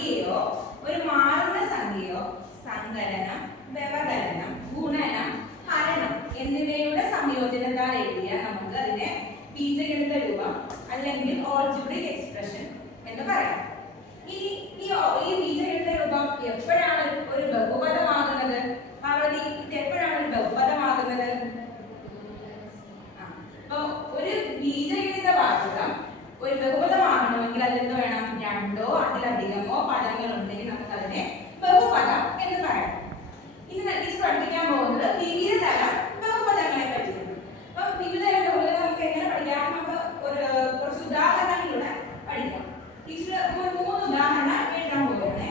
സംഖ്യയോ ഒരു മാറുന്ന സംഖ്യയോ സങ്കലനം, വ്യവകലനം, ഗുണനം, ഹരണം എന്നിവയുടെ സംയോജനത്താൽ എഴുതിയാൽ നമുക്ക് അതിനെ ബീജഗണിത രൂപം അല്ലെങ്കിൽ ഓൾജിബ്രിക് എക്സ്പ്രഷൻ എന്ന് പറയാം. ഈ ബീജഗണിത രൂപം എപ്പോഴാണ് ഒരു ബഹുപദമാകുന്നത്? പാർവതി, ഇത് എപ്പോഴാണ് ഒരു ബഹുപദമാകുന്നത്? അപ്പൊ ഒരു ബീജഗണിത വാചകം ഒരു ബഹുപദമാകണമെങ്കിൽ അതിലെന്ത് വേണം? രണ്ടോ അതിലധികമോ പദങ്ങൾ ഉണ്ടെങ്കിൽ നമുക്ക് അതിനെ ബഹുപദം എന്ന് പറയാം. ഇനി ടീച്ചർ പഠിപ്പിക്കാൻ പോകുന്നത് വിവിധ തരം ബഹുപദങ്ങളെ പറ്റിയാണ്. അപ്പൊ വിവിധ തരം ബഹുപദം നമുക്ക് എങ്ങനെ പഠിക്കാം? നമുക്ക് കുറച്ച് ഉദാഹരണങ്ങളിലൂടെ പഠിക്കാം. ടീച്ചർ 3 ഉദാഹരണം എഴുതാൻ പോവുകയാണ്.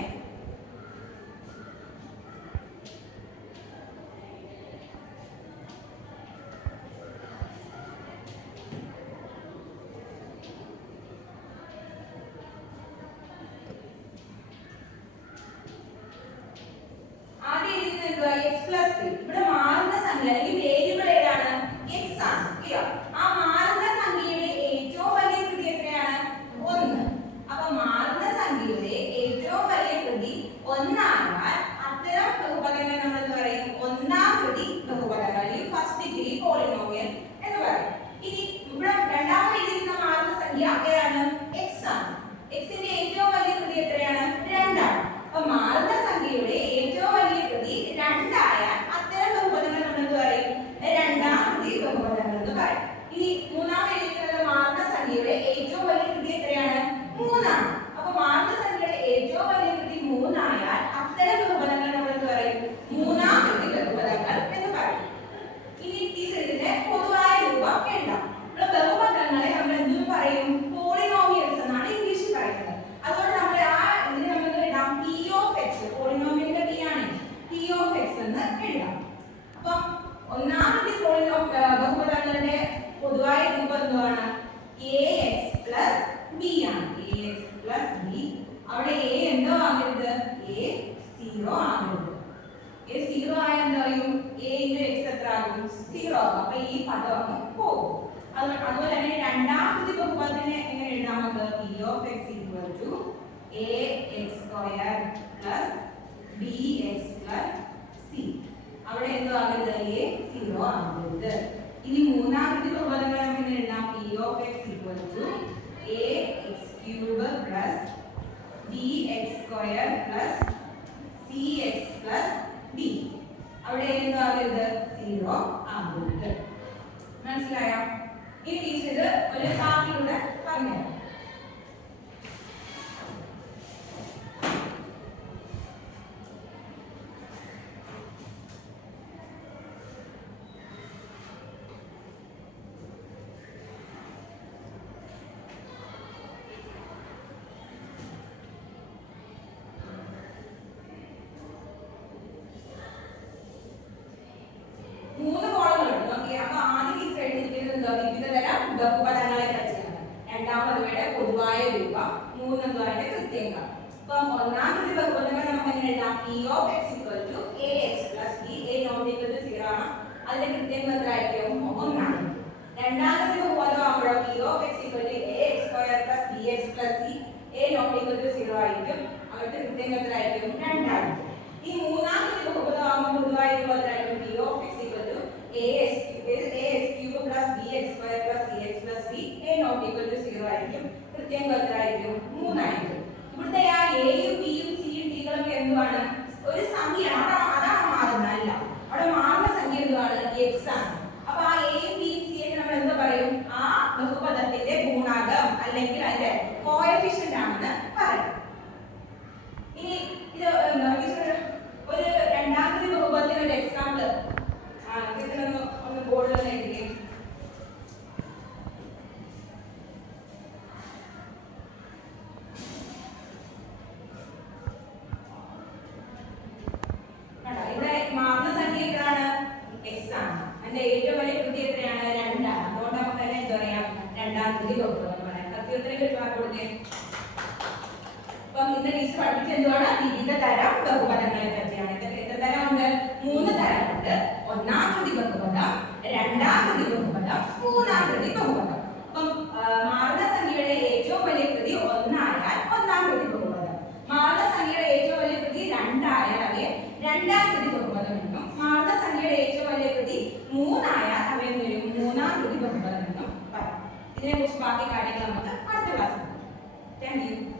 x plus 3 ഇവിടെ മാറുന്ന സംഖ്യ അല്ലെങ്കിൽ വേരിയബിൾ ഏതാണ്? x ആണ്. ക്ലിയർ? ആ മാറുന്ന സംഖ്യയുടെ ഏറ്റവും വലിയ കൃതി എത്രയാണ്? 1. അപ്പോൾ മാറുന്ന സംഖ്യയുടെ ഏറ്റവും വലിയ കൃതി 1 ആയാൽ അത്തരം ബഹുപദങ്ങളെ നമ്മൾ എന്ത് പറയും? ഒന്നാം കൃതി ബഹുപദങ്ങൾ അല്ലെങ്കിൽ ഫസ്റ്റ് ഡിഗ്രി പോളിനോമിയൽ എന്ന് പറയും. ഇനി ഇവിടെ രണ്ടാമത് എഴുതിയിരിക്കുന്ന മാറുന്ന സംഖ്യ ഏതാണ്? x ആണ്. x ന്റെ ഏറ്റവും വലിയ കൃതി എത്രയാണ്? 2 ആണ്. അപ്പോൾ മാറുന്ന സംഖ്യയുടെ ഏറ്റവും വലിയ കൃതി 2 ആയാൽ അത്തരം ബഹുപദങ്ങൾ നമ്മൾ എന്ത് പറയും? രണ്ടാം കൃതി ബഹുപദങ്ങൾ എന്ന് പറയും. ഇനി മൂന്നാമത് എഴുതിയിരിക്കുന്നത് മാറുന്ന സംഖ്യയുടെ ഏറ്റവും വലിയ കൃതി എത്രയാണ്? 3 ആണ്. അപ്പോൾ മാറുന്ന സംഖ്യയുടെ ഏറ്റവും വലിയ കൃതി 3 ആയാൽ അത്തരം ബഹുപദങ്ങൾ നമ്മൾ എന്ത് പറയും? മൂന്നാം കൃതി ബഹുപദങ്ങൾ എന്ന് പറയും. ഇനി ഇതിന്റെ പൊതുവായ രൂപം എഴുതാം. നമ്മൾ ബഹുപദങ്ങളെ നമ്മൾ എന്തും പറയും? പോളിനോമിയൽസ് എന്നാണ് ഇംഗ്ലീഷിൽ പറയുന്നത്. അതുകൊണ്ട് നമ്മൾ ഇതിനെ നമ്മൾ എഴുതാം p of x. പോളിനോമിയലിന്റെ p ആണ് p of x എന്ന് എഴുതാം. അപ്പോൾ ഒന്നാമത്തെ ബഹുപദങ്ങളുടെ പൊതുവായ രൂപം എന്താണ്? ax b ആണ്. ax b. അവിടെ a എന്തോ ആകരുത്? a 0 ആകരുത്. a 0 ആയ എന്തായും? a into x എത്ര ആകും? 0 ആകും. അപ്പോൾ ഈ പദം അങ്ങ് പോകും. അതുപോലെ തന്നെ രണ്ടാമത്തെ ബഹുപദത്തിനെ എങ്ങനെ എഴുതാം? നമുക്ക് p of x equal to ax square plus bx plus c. അവിടെ എന്തോ ആകരുത്? a 0 ആകരുത്. ഇനി മൂന്നാമത്തെ ബഹുപദങ്ങളെ നമുക്ക് എഴുതാം p of x equal to ax cube plus bx square plus cx plus d. അവിടെ എന്തോ ആകരുത്? 0 ആകരുത്. മനസ്സിലായോ? ഇനി ടീച്ചർ ഇത് ഒരു വാക്കിലൂടെ പറഞ്ഞുതരാം. ബഹുപദങ്ങളെ പറ്റിയാണ്. രണ്ടാമത്തെ പൊതുവായ രൂപം, മൂന്നാമത്തെ കൃത്യങ്ങൾ. അപ്പം ഒന്നാമത്തെ ബഹുപദങ്ങൾ നമുക്ക് എങ്ങനെ എഴുതാം? p of x equal to ax plus b. a not equal to 0 ആണ്. അതിന്റെ കൃത്യങ്ങൾ എത്രയായിരിക്കും? 1 ആണ്. രണ്ടാമത്തെ ബഹുപദം ആകുമ്പോൾ p of x equal to ax square plus bx plus c. a not equal to 0 ആയിരിക്കും. അവരുടെ കൃത്യങ്ങൾ എത്രയായിരിക്കും? 2 ആയിരിക്കും. ഈ മൂന്നാമത്തെ ബഹുപദം ആകുമ്പോൾ പൊതുവായ രൂപം എത്രയായിരിക്കും? p of x equal to ax cube plus bx square plus cx plus b. a not equal to 0 ആയിരിക്കും. കൃത്യങ്ങൾ എത്രയായിരിക്കും? 3 ആയിരിക്കും. ഇവിടുത്തെ ആ എയും ബിയും സിയും ഡികളും എന്തുവാണ്? ഒരു സംഖ്യയാണ്. അതാണ് മാറുന്നത് അല്ല. അവിടെ മാറുന്ന സംഖ്യ എന്തുവാണ്? x ആണ്. അപ്പൊ ആ എയും ബിയും സിയും നമ്മൾ എന്താ പറയും? ആ ബഹുപദത്തിന്റെ ഗുണകം അല്ലെങ്കിൽ അതിന്റെ കോഎഫിഷ്യന്റ് ആണെന്ന് പറയും. ഇനി ഇത് ഒരു രണ്ടാമത്തെ ബഹുപദത്തിന്റെ ഒരു എക്സാമ്പിൾ ഒന്ന് ബോർഡിൽ ഒന്ന് എഴുതി. ഇവിടെ മാറുന്ന സംഖ്യ എത്രയാണ്? x ആണ്. അതിന്റെ ഏറ്റവും വലിയ കൃതി എത്രയാണ്? 2 ആണ്. അതുകൊണ്ട് നമുക്ക് തന്നെ എന്താ പറയാം? രണ്ടാം കൃതി ബഹുപദം പറയാം. കൃത്യത്തിന് ഒരു വാക്ക് കൊടുത്തേ. അപ്പം ഇന്ന് ടീച്ചർ പഠിപ്പിച്ച എന്തുവാണ്? വിവിധ തരം ബഹുപദങ്ങളെ പറ്റിയാണ്. എത്ര തരം ഉണ്ട്? 3 തരമുണ്ട്. ഒന്നാം കൃതി ബഹുപദം, രണ്ടാം കൃതി ബഹുപദം, മൂന്നാം കൃതി ബഹുപദം. അപ്പം മാറുന്ന സംഖ്യയുടെ ഏറ്റവും വലിയ കൃതി 1 ആയാൽ ഒന്നാം കൃതി ബഹുപദം. മാറുന്ന താങ്ക് യു.